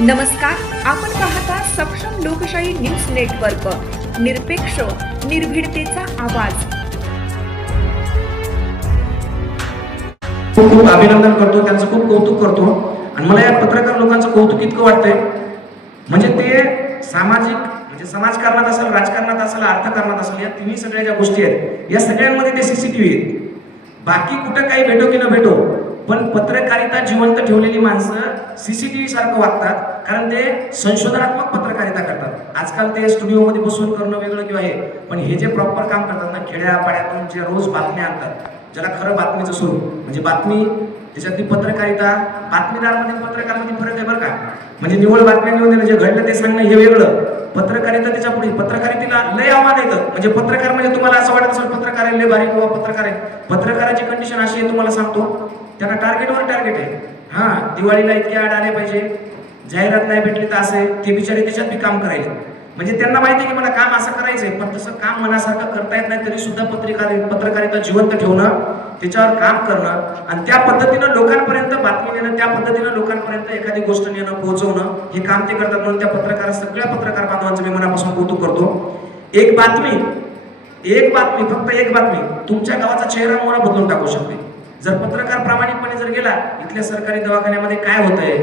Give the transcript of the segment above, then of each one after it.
नमस्कार, आपण पाहता सक्षम लोकशाही न्यूज नेटवर्क, निरपेक्ष निर्भीडतेचा आवाज. खूप अभिनंदन करतो, त्यांचं खूप कौतुक करतो. आणि मला या पत्रकार लोकांचं कौतुक इतकं वाटतंय, म्हणजे ते सामाजिक म्हणजे समाजकारणात असेल, राजकारणात असेल, अर्थकारणात असेल, या तिन्ही सगळ्या ज्या गोष्टी आहेत या सगळ्यांमध्ये ते सीसीटीव्ही आहेत. बाकी कुठं काही भेटो की न भेटो, पण पत्रकारिता जिवंत ठेवलेली माणसं सीसीटीव्ही सारखं वागतात, कारण ते संशोधनात्मक पत्रकारिता करतात. आजकाल ते स्टुडिओमध्ये बसून करणं वेगळं किंवा हे, पण हे जे प्रॉपर काम करतात ना, खेड्यापाड्यातून जे रोज बातम्या आणतात, ज्याला खरं बातमीचं स्वरूप म्हणजे बातमी, त्याच्यातली पत्रकारिता, बातमीदारमध्ये पत्रकारमध्ये फरक आहे बरं का. म्हणजे निवड बातम्या निवडून देणं, जे घडलं ते सांगणं हे वेगळं, पत्रकारिता त्याच्या पुढे. पत्रकारितेला लय आव्हान येतं. म्हणजे पत्रकार म्हणजे तुम्हाला असं वाटत असेल पत्रकार आहे लय भारी किंवा पत्रकार आहे, पत्रकाराची कंडिशन अशी आहे तुम्हाला सांगतो, त्यांना टार्गेटवर टार्गेट आहे. हा, दिवाळीला इतके ॲड आले पाहिजे, जाहिरात नाही भेटली तर असे, ते बिचारे त्याच्यात बी काम करायचे. म्हणजे त्यांना माहिती आहे की मला काम असं करायचंय, पण तसं काम मनासारखं करता येत नाही, तरी सुद्धा पत्रकारिता जिवंत ठेवणं, त्याच्यावर काम करणं आणि त्या पद्धतीनं लोकांपर्यंत बातमी नेणं, त्या पद्धतीनं लोकांपर्यंत एखादी गोष्ट नेणं, पोहोचवणं, हे काम ते करतात. म्हणून त्या सगळ्या पत्रकार बांधवांचं मी मनापासून कौतुक करतो. एक बातमी फक्त एक बातमी तुमच्या गावाचा चेहरा मोहरा बदलून टाकू शकते. जर पत्रकार प्रामाणिकपणे जर गेला, इथल्या सरकारी दवाखान्यामध्ये काय होतंय,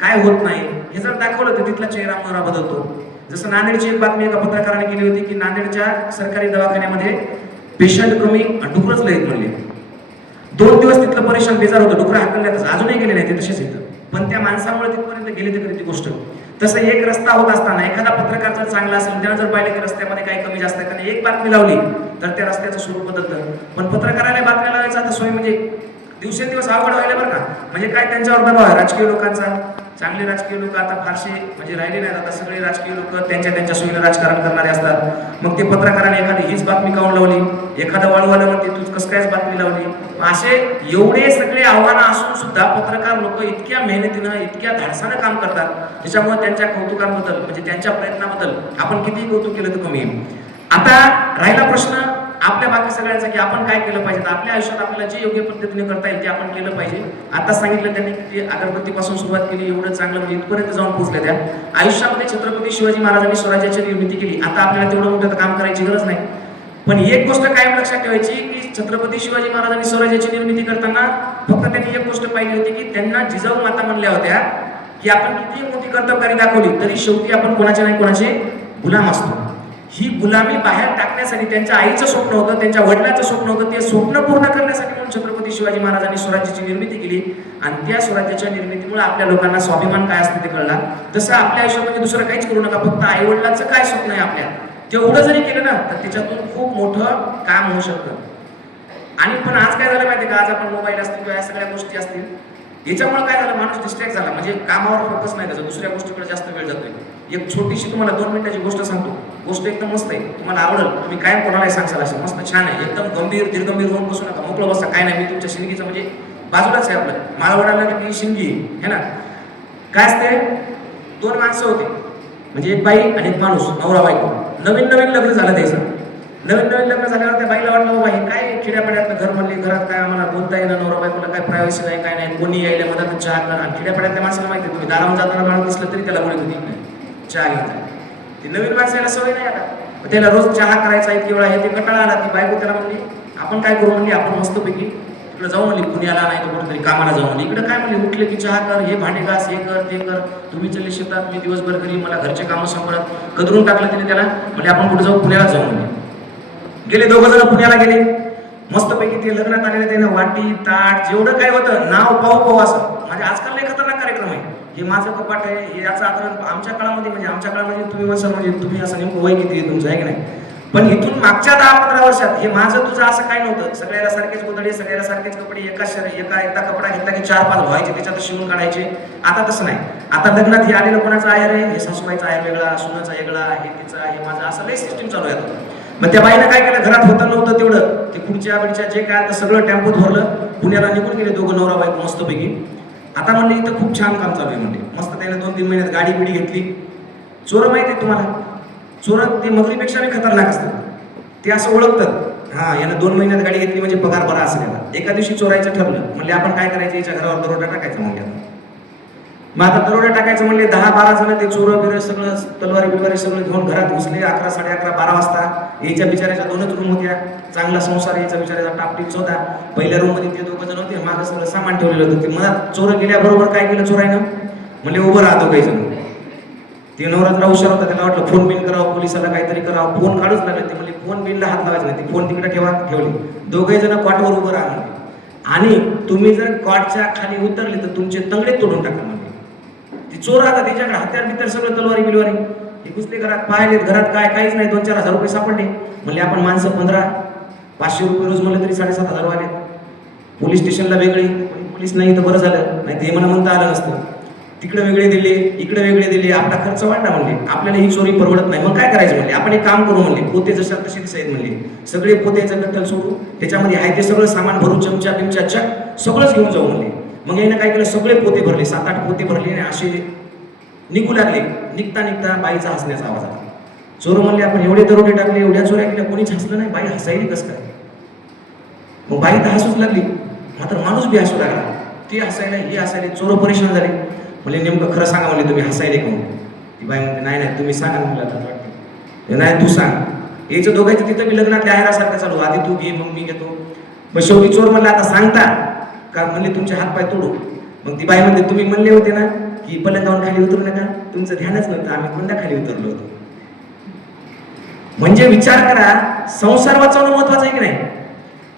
काय होत नाही, हे जर दाखवलं तर तिथला चेहरा मोहरा बदलतो. जसं नांदेडची एक बातमी एका पत्रकाराने केली होती की नांदेडच्या सरकारी दवाखान्यामध्ये पेशंट कमी, डुकरच लयत म्हणले. 2 दिवस तिथलं परेशान बेजार होतं, डुकरं हाकलल्यातच, अजूनही गेले नाही ते तसेच येतं, पण त्या माणसामुळे तिथपर्यंत गेली तर ती गोष्ट. तसं एक रस्ता होत असताना एखादा पत्रकार जर चांगला असेल, त्यानं जर पाहिलं की रस्त्यामध्ये काही कमी जास्त आहे, एक बातमी लावली तर त्या रस्त्याचं स्वरूप बदलतं. पण पत्रकाराने बातम्या लावायचा आता सोय म्हणजे दिवसेंदिवस अवघड व्हायला बरं का. म्हणजे काय त्यांच्यावर दबाव आहे राजकीय लोकांचा. चांगले राजकीय लोक आता फारसे म्हणजे राहिले नाहीत, आता सगळे राजकीय लोक त्यांच्या सोयीनं राजकारण करणारे असतात. मग ते पत्रकाराने एखादी हीच बातमी काढून लावली, एखादं वाळवालं म्हणते तूच कसं कायच बातमी लावली. असे एवढे सगळे आव्हानं असून सुद्धा पत्रकार लोक इतक्या मेहनतीनं, इतक्या धाडसानं काम करतात. त्याच्यामुळे त्यांच्या कौतुकांबद्दल म्हणजे त्यांच्या प्रयत्नाबद्दल आपण कितीही कौतुक केलं तर कमी आहे. आता राहिला प्रश्न आपल्या बाकी सगळ्यांचा की आपण काय केलं पाहिजे. आपल्या आयुष्यात आपल्याला जे योग्य पद्धतीने करता येईल ते आपण केलं पाहिजे. आता सांगितलं त्यांनी की अगरबत्तीपासून सुरुवात केली, एवढं चांगलं म्हणजे इथपर्यंत जाऊन पोहोचले. त्या आयुष्यामध्ये छत्रपती शिवाजी महाराजांनी स्वराज्याची निर्मिती केली. आता आपल्याला तेवढं मोठं काम करायची गरज नाही, पण एक गोष्ट कायम लक्षात ठेवायची की छत्रपती शिवाजी महाराजांनी स्वराज्याची निर्मिती करताना फक्त त्यांनी एक गोष्ट पाहिली होती की त्यांना जिजाऊ माता म्हणल्या होत्या की आपण किती मोठी कर्तबगारी दाखवली तरी शेवटी आपण कोणाचे नाही कोणाचे गुलाम असतो. ही गुलामी बाहेर टाकण्यासाठी त्यांच्या आईचं स्वप्न होतं, त्यांच्या वडिलांचं स्वप्न होतं, ते स्वप्न पूर्ण करण्यासाठी म्हणून छत्रपती शिवाजी महाराजांनी स्वराज्याची निर्मिती केली. आणि त्या स्वराज्याच्या निर्मितीमुळे आपल्या लोकांना स्वाभिमान काय असते ते कळला. तसं आपल्या आयुष्यामध्ये दुसरं काहीच करू नका, फक्त आई वडिलांचं काय स्वप्न आहे आपल्या, तेवढं जरी केलं ना तर त्याच्यातून खूप मोठं काम होऊ शकतं. आणि पण आज काय झालं माहिती का, आज आपण मोबाईल असतील किंवा या सगळ्या गोष्टी असतील, याच्यामुळे काय झालं, माणूस डिस्ट्रॅक्ट झाला. म्हणजे कामावर फोकस नाही त्याचा, दुसऱ्या गोष्टीकडे जास्त वेळ जातोय. एक छोटीशी तुम्हाला 2 मिनिटाची गोष्ट सांगतो. गोष्ट एकदम मस्त आहे, तुम्हाला आवडेल, तुम्ही कायम कोणालाही सांगशाल अशी मस्त छान आहे. एकदम गंभीर दीर्घगंभीर होऊन बसू नका, मोकळं बसा. काय नाही, मी तुमच्या शिंदगीचं म्हणजे बाजूलाच आहे आपलं, माळवडाला की शिंगी आहे ना. काय असते, 2 माणसं होते, म्हणजे एक बाई आणि एक माणूस, नवरा बायको. नवीन लग्न झालं त्याचं. नवीन लग्न झाल्यावर त्या बाईला वाटलं बाबा हे काय खेड्यापाड्यातलं घर म्हणले, घरात काय आम्हाला बोलता येणं, नवरा बायकोला काय प्रायव्हसी नाही, काय नाही, कोणी यायला मधात चहा करा. खेड्यापाड्यातल्या माणसाला माहिती आहे, तुम्ही दारावर जाताना बाळा दिसलं तरी त्याला बोलत होती चहा घ्यायचा. ती नवीन माणसाला सवय नाही आता, त्याला रोज चहा करायचा इतकी वेळा, हे ते कंटाळा आला. ती बायको त्याला म्हणली आपण काय करू म्हणली, आपण मस्तपैकी इकडे जाऊ म्हणली, पुण्याला नाही तर कुठेतरी कामाला जाऊ म्हणली. इकडे काय म्हणली, उठले की चहा कर, हे भांडे घास, हे कर ते कर, तुम्ही चलले शेतात, मी दिवसभर घरी, मला घरचे कामं सांभाळत. कदरून टाकलं तिने त्याला, म्हणजे आपण कुठे जाऊ, पुण्याला जाऊ म्हणली. गेले 2 जण पुण्याला गेले. मस्तपैकी ते लग्नात आलेले त्यानं वाटी ताट जेवढं काय होतं नाव पाहू असं. म्हणजे आजकाल लय खतरनाक कार्यक्रम आहे. हे माझं कपाट आहे, हे याचं आतरण. आमच्या काळामध्ये तुम्ही म्हणसाल म्हणजे तुम्ही असं नेमकं वय किती आहे तुमचं आहे की नाही, पण इथून मागच्या 10-15 वर्षात हे माझं तुझं असं काय नव्हतं. सगळ्याला सारखेच गोधडे, सगळ्याला सारखेच कपडे, एकदा कपडा घेतला की 4-5 व्हायचे, त्याच्यात शिवून काढायचे. आता तसं नाही. आता लग्नात हे आलेलं कोणाचं आहेर आहे, हे सासूबाईचा आहेर वेगळा, सुनाचा वेगळा, हे तिचा, हे माझं, असं लय सिस्टीम चालू आहे. मग त्या बाईनं काय केलं, घरात होतं नव्हतं तेवढं, ते खुर्च्या बिडच्या जे काय आता सगळं टेम्पोत भरलं, पुण्याला निघून गेले दोघं नवरा बायको मस्तपैकी. आता म्हणले इथं खूप छान काम चालू आहे म्हणले. मस्त त्याने 2-3 महिन्यात गाडी बिडी घेतली. चोर माहिती आहे तुम्हाला, चोर ते मगरीपेक्षा बी खतरनाक असतात. ते असं ओळखतात, हा यानं 2 महिन्यात गाडी घेतली म्हणजे पगार बरा असेल याला. एका दिवशी चोरायचं ठरलं, म्हणजे आपण काय करायचं, याच्या घरावर दरोडा टाकायचा. मग मग आता दरोडे टाकायचं म्हणले 10-12 जण ते चोर बिर सगळं तलवारी बिलवारी सगळं घेऊन घरात घुसले. 11, 11:30, 12 वाजता. याच्या बिचाराच्या 2च रूम होत्या. चांगला संसार याच्या बिचाराचा टापटीच होता. पहिल्या रूम मध्ये ते 2 जण होते. मागं सगळं सामान ठेवलेलं होतं. ते मधात चोर गेल्याबरोबर काय केलं चोरायनं म्हणले उभं राहतो काही जण. ते नवरात्र हुशार होता. त्याला वाटलं फोन बिन करावं, पोलिसाला काहीतरी करावं. फोन काढूच लागले ते म्हणजे फोन बिनला हात लावायचा नाही. ते फोन तिकडे ठेवले. 2घे जण कॉटवर उभं राहा म्हणले. आणि तुम्ही जर कॉटच्या खाली उतरले तर तुमचे तंगडे तोडून टाका म्हणले. ती चोर आता त्याच्याकडे हत्यार बित्यार सगळं तलवारी बिलवारी. हे घुसले घरात, पाहिलेत घरात काहीच नाही. 2-4 हजार रुपये सापडले. म्हणले आपण माणसं 15, 500 रुपये रोज म्हणलं तरी 7,500 आले. पोलीस स्टेशनला वेगळे, पोलीस नाही तर बरं झालं, नाही ते मला म्हणता आलं नसतं. तिकडे वेगळे दिले, इकडे वेगळे दिले. आपला खर्च वाढला म्हणले. आपल्याला ही चोरी परवडत नाही. मग काय करायचं म्हणले. आपण एक काम करू म्हणले. पोते जशा तसे दिसायत म्हणले. सगळे पोतेचं गट्टल सोडू, त्याच्यामध्ये आहे ते सगळं सामान भरू, चमचा बिमचा चक सगळंच घेऊन जाऊ म्हणले. मग यानं काय केलं, सगळे पोते भरले, 7-8 पोते भरले आणि असे निघू लागले. निघता बाईचा हसण्याचा आवाज आला. चोर म्हणले आपण एवढे दरोडे टाकले, एवढ्या चोऱ्या केल्या, कोणीच हसलं नाही. बाई हसायली कसं काय. मग बाई तर हसूच लागली, मात्र माणूस बी हसू लागला. ती हसायला, ही हसायली. चोर परेशान झाले. म्हणजे नेमकं खरं सांगा म्हणले तुम्ही हसायले का. ती बाई म्हणते नाही तुम्ही सांगा मला वाटते. नाही तू सांग. याचं दोघांचं तिथं मी लग्नातल्या आहेरासारखं चालू. आधी तू घे मग मी घेतो. मग शेवटी चोर म्हणला आता सांगता का म्हणले तुमचे हात पाय तोडू. मग ती बाई म्हणते तुम्ही म्हणले होते ना की पलंगावरून खाली उतरू नका, तुमचं ध्यानच नव्हतं, आम्ही पुन्हा खाली उतरलो होतो. म्हणजे विचार करा, संसार वाचवणं महत्वाचं आहे की नाही.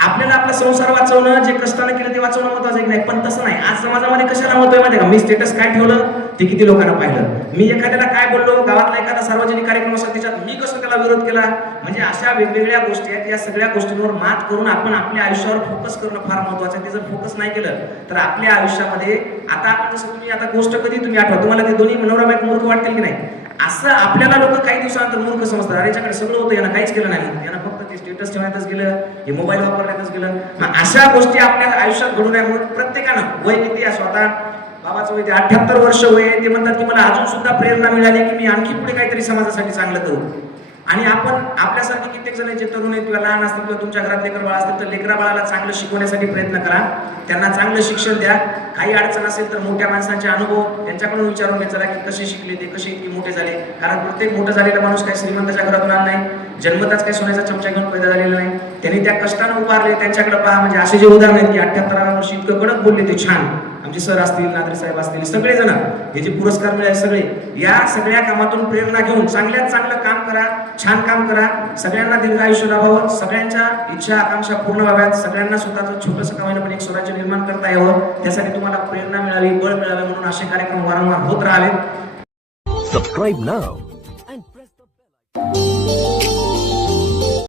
आपल्याला आपला संसार वाचवणं, जे कष्टानं केलं ते वाचवणं महत्वाचं आहे की नाही. पण तसं नाही. आज समाजामध्ये कशाला महत्व आहे माहिती का. मी स्टेटस काय ठेवलं ते किती लोकांना पाहिलं, मी एखाद्याला काय बोललो, गावातला एखादा सार्वजनिक कार्यक्रम असेल त्याच्यात मी कसं त्याला विरोध केला. म्हणजे अशा वेगवेगळ्या गोष्टी आहेत. या सगळ्या गोष्टींवर मात करून आपण आपल्या आयुष्यावर फोकस करणं फार महत्वाचं आहे. ते जर फोकस नाही केलं तर आपल्या आयुष्यामध्ये आता आपण जसं तुम्ही आता गोष्ट कधी तुम्ही आठवा, तुम्हाला ते दोन्ही नवरा बायको मूर्ख वाटतील की नाही. असं आपल्याला लोक काही दिवसानंतर मूर्ख समजतात. अरे याच्याकडे सगळं होतं, यानं काहीच केलं नाही, यानं फक्त ते स्टेटस ठेवण्यातच गेलं, हे मोबाईल वापरण्यातच गेलं. मग अशा गोष्टी आपल्या आयुष्यात घडू नये म्हणून प्रत्येकानं वय किती असो, आता बाबाचं वय 78 वर्ष वय, ते म्हणतात की मला अजून सुद्धा प्रेरणा मिळाली की मी आणखी पुढे काहीतरी समाजासाठी चांगलं करू. आणि आपण आपल्यासारखे कित्येक जण जे तरुण आहेत किंवा लहान असतात किंवा तुमच्या घरात लेकर बाळ असतात तर लेकरा बाळाला चांगलं शिकवण्यासाठी प्रयत्न करा. त्यांना चांगलं शिक्षण द्या. काही अडचण असेल तर मोठ्या माणसांचे अनुभव त्यांच्याकडून विचारून घ्यायचा की कसे शिकले ते, कसे इतके मोठे झाले. कारण प्रत्येक मोठं झालेला माणूस काही श्रीमंताच्या घरातून आला नाही, जन्मताच काही सोन्याचा चमचा घेऊन पैदा झालेला नाही. त्यांनी त्या कष्टानं उभारले. त्यांच्याकडे पहा. म्हणजे असे जे उदाहरण आहेत की 78व्या वर्षी इतकं कडक बोलले ते छान. आमचे सर असतील, नादरी साहेब असतील, सगळेजण हे जे पुरस्कार मिळाले सगळे या सगळ्या कामातून प्रेरणा घेऊन चांगल्यात चांगलं काम करा, छान काम करा. सगळ्यांना दीर्घ आयुष्य लाभावं, सगळ्यांच्या इच्छा आकांक्षा पूर्ण व्हाव्यात, सगळ्यांना स्वतःचं छोटंसं का होईना पण एक स्वराज्य निर्माण करता यावं. त्यासाठी तुम्हाला प्रेरणा मिळावी, बळ मिळावे म्हणून असे कार्यक्रम वारंवार होत राहावेत. Subscribe now